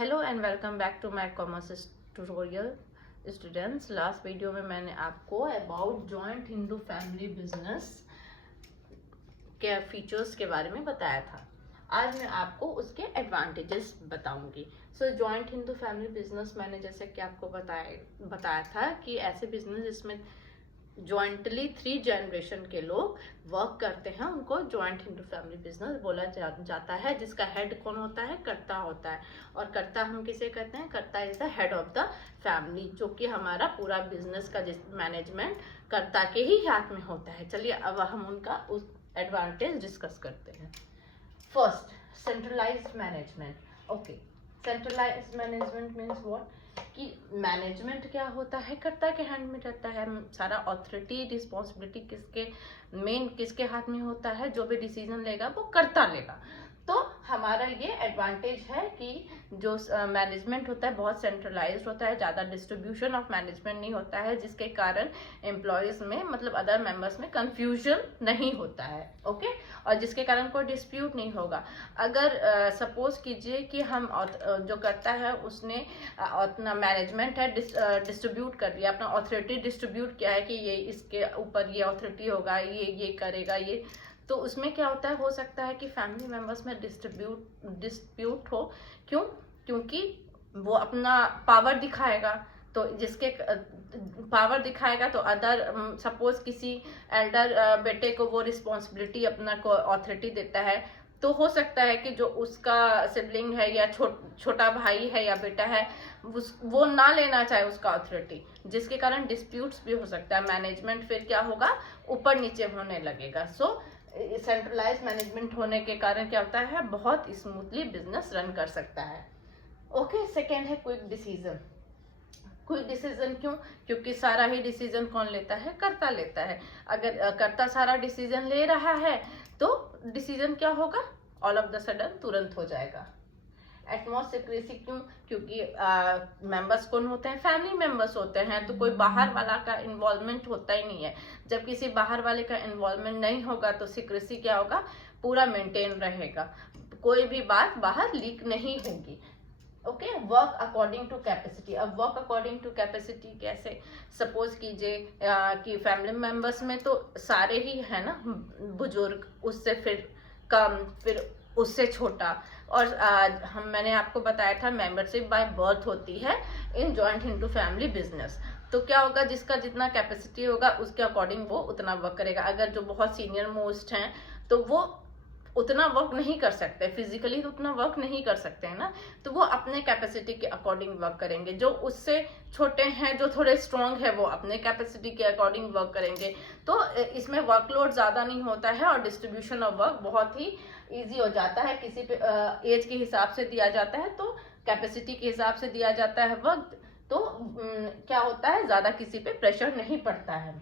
Hello and welcome back to my commerce tutorial students. Last video में मैंने आपको about joint Hindu family business के features के बारे में बताया था। आज मैं आपको उसके एडवांटेजेस बताऊंगी। जॉइंट हिंदू फैमिली बिजनेस मैंने जैसे कि आपको बताया था कि ऐसे बिजनेस जिसमें जॉइंटली 3 जनरेशन के लोग वर्क करते हैं उनको जॉइंट हिंदू फैमिली बिजनेस बोला जाता है, जिसका हेड कौन होता है? कर्ता होता है। और कर्ता हम किसे कहते हैं? कर्ता is the head of the family, जो कि हमारा पूरा बिजनेस का मैनेजमेंट कर्ता के ही हाथ में होता है। चलिए अब हम उनका उस एडवांटेज डिस्कस करते हैं। First, centralised management. Okay, centralised management means what? कि मैनेजमेंट क्या होता है? कर्ता के हैंड में रहता है। सारा ऑथोरिटी रिस्पॉन्सिबिलिटी किसके हाथ में होता है? जो भी डिसीजन लेगा वो कर्ता लेगा। तो हमारा ये एडवांटेज है कि जो मैनेजमेंट होता है बहुत सेंट्रलाइज्ड होता है, ज़्यादा डिस्ट्रीब्यूशन ऑफ मैनेजमेंट नहीं होता है, जिसके कारण एम्प्लॉयज़ में मतलब अदर मेंबर्स में कंफ्यूजन नहीं होता है। ओके, और जिसके कारण कोई डिस्प्यूट नहीं होगा। अगर सपोज कीजिए कि हम जो करता है उसने अपना मैनेजमेंट है डिस्ट्रीब्यूट कर दिया, अपना ऑथोरिटी डिस्ट्रीब्यूट किया है कि ये इसके ऊपर ये ऑथोरिटी होगा, ये करेगा, ये तो उसमें क्या होता है? हो सकता है कि फैमिली मेंबर्स में डिस्प्यूट हो। क्यों? क्योंकि वो अपना पावर दिखाएगा, तो जिसके पावर दिखाएगा तो अदर सपोज किसी एल्डर बेटे को वो रिस्पॉन्सिबिलिटी अपना को ऑथोरिटी देता है, तो हो सकता है कि जो उसका सिबलिंग है या छोटा भाई है या बेटा है वो ना लेना चाहे उसका ऑथोरिटी, जिसके कारण डिस्प्यूट्स भी हो सकता है। मैनेजमेंट फिर क्या होगा? ऊपर नीचे होने लगेगा। सेंट्रलाइज मैनेजमेंट होने के कारण क्या होता है? बहुत स्मूथली बिजनेस रन कर सकता है। ओके, सेकेंड है क्विक डिसीजन। क्विक डिसीजन क्यों? क्योंकि सारा ही डिसीजन कौन लेता है? कर्ता लेता है। अगर कर्ता सारा डिसीजन ले रहा है तो डिसीजन क्या होगा? ऑल ऑफ द सडन तुरंत हो जाएगा। एटमॉस सिक्रेसी क्यों? क्योंकि मेंबर्स कौन होते हैं? फैमिली मेंबर्स होते हैं, तो कोई बाहर वाला का इन्वॉल्वमेंट होता ही नहीं है। जब किसी बाहर वाले का इन्वॉल्वमेंट नहीं होगा तो सिक्रेसी क्या होगा? पूरा मेंटेन रहेगा, कोई भी बात बाहर लीक नहीं होगी। Okay, work according to capacity. अब वर्क अकॉर्डिंग टू कैपेसिटी कैसे? सपोज कीजिए कि फैमिली मेंबर्स में तो सारे ही है ना, बुजुर्ग, उससे फिर कम, फिर उससे छोटा, और मैंने आपको बताया था मेंबरशिप बाय बर्थ होती है in joint Hindu family business. तो क्या होगा? जिसका जितना कैपेसिटी होगा उसके अकॉर्डिंग वो उतना वर्क करेगा। अगर जो बहुत सीनियर मोस्ट हैं तो वो उतना वर्क नहीं कर सकते, फिजिकली तो उतना वर्क नहीं कर सकते हैं ना, तो वो अपने कैपेसिटी के अकॉर्डिंग वर्क करेंगे। जो उससे छोटे हैं, जो थोड़े स्ट्रॉन्ग है, वो अपने कैपेसिटी के अकॉर्डिंग वर्क करेंगे। तो इसमें वर्कलोड ज़्यादा नहीं होता है और डिस्ट्रीब्यूशन ऑफ वर्क बहुत ही ईजी हो जाता है। किसी पे एज के हिसाब से दिया जाता है, तो कैपेसिटी के हिसाब से दिया जाता है वर्क, तो क्या होता है? ज़्यादा किसी पे प्रेशर नहीं पड़ता है।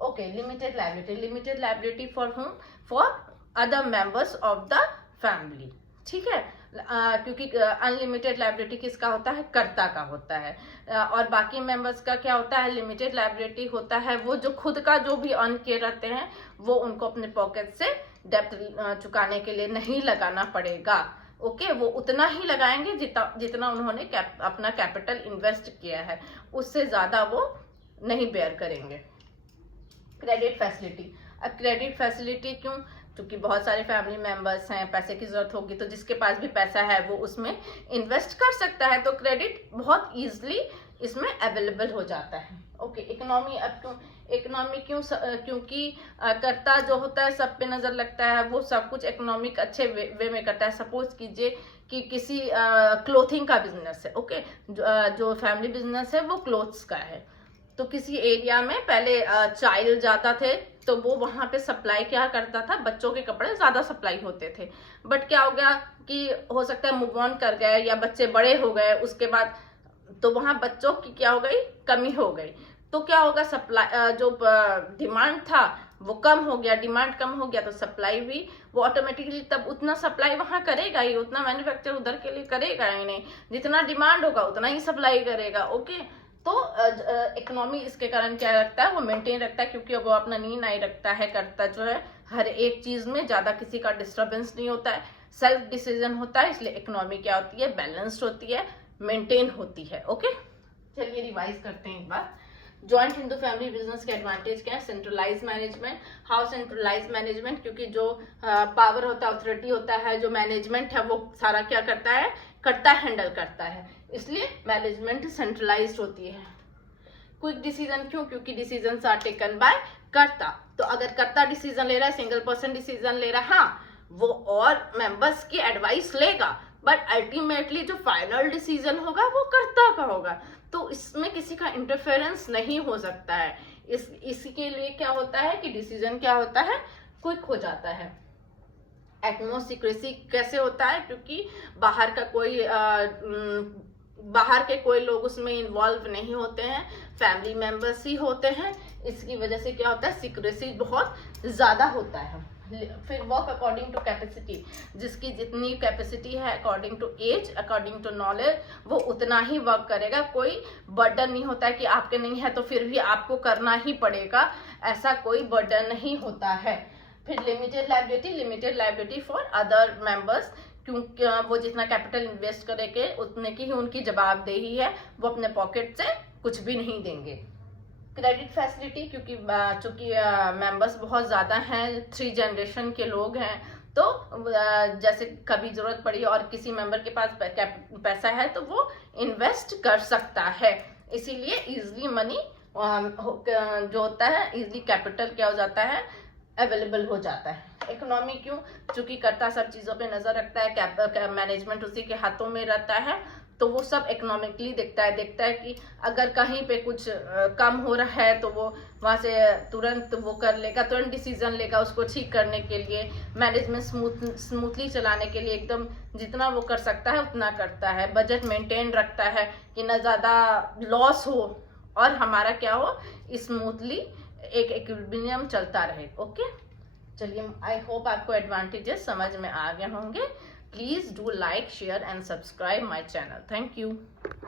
Okay, limited liability. Limited liability for home? For other members of the family. ठीक है, क्योंकि अनलिमिटेड लायबिलिटी किसका होता है? कर्ता का होता है। और बाकी मेंबर्स का क्या होता है? लिमिटेड लायबिलिटी होता है वो जो खुद का जो भी अर्न किए रहते हैं वो उनको अपने पॉकेट से डेब्ट चुकाने के लिए नहीं लगाना पड़ेगा। ओके, वो उतना ही लगाएंगे जितना उन्होंने अपना कैपिटल इन्वेस्ट किया है, उससे ज़्यादा वो नहीं बेयर करेंगे। Credit facility. अब क्रेडिट फैसिलिटी क्यों? क्योंकि बहुत सारे फैमिली मेंबर्स हैं, पैसे की जरूरत होगी, तो जिसके पास भी पैसा है वो उसमें इन्वेस्ट कर सकता है, तो क्रेडिट बहुत इजीली इसमें अवेलेबल हो जाता है। Okay, economy. अब क्यों इकोनॉमी? क्योंकि कर्ता जो होता है सब पे नजर लगता है, वो सब कुछ इकोनॉमिक अच्छे वे में करता है। सपोज कीजिए कि किसी क्लोथिंग का बिजनेस है। ओके, जो फैमिली बिजनेस है वो क्लोथ्स का है, तो किसी एरिया में पहले चाइल्ड जाता थे तो वो वहाँ पे सप्लाई क्या करता था? बच्चों के कपड़े ज़्यादा सप्लाई होते थे। बट क्या हो गया कि हो सकता है मूव ऑन कर गए या बच्चे बड़े हो गए उसके बाद, तो वहाँ बच्चों की क्या हो गई? कमी हो गई। तो क्या होगा? सप्लाई जो डिमांड था वो कम हो गया, डिमांड कम हो गया तो सप्लाई भी वो ऑटोमेटिकली तब उतना सप्लाई वहाँ करेगा ही, उतना मैन्युफैक्चर उधर के लिए करेगा ही नहीं, जितना डिमांड होगा उतना ही सप्लाई करेगा। ओके, तो इकोनॉमी इसके कारण क्या रखता है? वो मेंटेन रखता है, क्योंकि वो अपना नीड नहीं रखता है। करता जो है हर एक चीज में ज्यादा किसी का डिस्टर्बेंस नहीं होता है, सेल्फ डिसीजन होता है, इसलिए इकोनॉमी क्या होती है, बैलेंस्ड होती है, मेंटेन होती है। ओके, चलिए रिवाइज करते हैं एक बार। जॉइंट हिंदू फैमिली बिजनेस के एडवांटेज क्या है? Centralise management. How centralise management? क्योंकि जो पावर होता है, अथॉरिटी होता है, जो मैनेजमेंट है वो सारा क्या करता है, हैंडल करता है, इसलिए मैनेजमेंट सेंट्रलाइज्ड होती है। क्विक डिसीजन क्यों? क्योंकि डिसीजन आर टेकन बाय कर्ता। तो अगर कर्ता डिसीजन ले रहा है, सिंगल पर्सन डिसीजन ले रहा है, हाँ वो और मेंबर्स की एडवाइस लेगा, बट अल्टीमेटली जो फाइनल डिसीजन होगा वो कर्ता का होगा, तो इसमें किसी का इंटरफेरेंस नहीं हो सकता है। इसके लिए क्या होता है कि डिसीजन क्या होता है, क्विक हो जाता है। एटमोस्ट सीक्रेसी कैसे होता है? क्योंकि बाहर के कोई लोग उसमें इन्वॉल्व नहीं होते हैं, फैमिली मेंबर्स ही होते हैं, इसकी वजह से क्या होता है, सीक्रेसी बहुत ज्यादा होता है। फिर वर्क अकॉर्डिंग टू कैपेसिटी, जिसकी जितनी कैपेसिटी है according to age, according to knowledge, वो उतना ही वर्क करेगा। कोई बर्डन नहीं होता है कि आपके नहीं है तो फिर भी आपको करना ही पड़ेगा, ऐसा कोई बर्डन नहीं होता है। फिर limited liability for other members, क्योंकि वो जितना कैपिटल इन्वेस्ट करेंगे उतने की ही उनकी जवाबदेही है, वो अपने पॉकेट से कुछ भी नहीं देंगे। क्रेडिट फैसिलिटी, क्योंकि चूंकि मेंबर्स बहुत ज़्यादा हैं, 3 जनरेशन के लोग हैं, तो जैसे कभी ज़रूरत पड़ी और किसी मेंबर के पास पैसा है तो वो इन्वेस्ट कर सकता है, इसीलिए इजीली मनी जो होता है, इजीली कैपिटल क्या हो जाता है, अवेलेबल हो जाता है। इकोनॉमी क्यों? चूंकि कर्ता सब चीज़ों पे नज़र रखता है, मैनेजमेंट उसी के हाथों में रहता है, तो वो सब इकोनॉमिकली देखता है कि अगर कहीं पे कुछ कम हो रहा है तो वो वहाँ से तुरंत वो कर लेगा, तुरंत डिसीजन लेगा उसको ठीक करने के लिए, मैनेजमेंट स्मूथली चलाने के लिए एकदम जितना वो कर सकता है उतना करता है। बजट मेंटेन रखता है कि ना ज़्यादा लॉस हो और हमारा क्या हो, स्मूथली एक इक्विलिब्रियम चलता रहे। ओके, चलिए आई होप आपको एडवांटेजेस समझ में आ गए होंगे। Please do like, share and subscribe my channel. Thank you.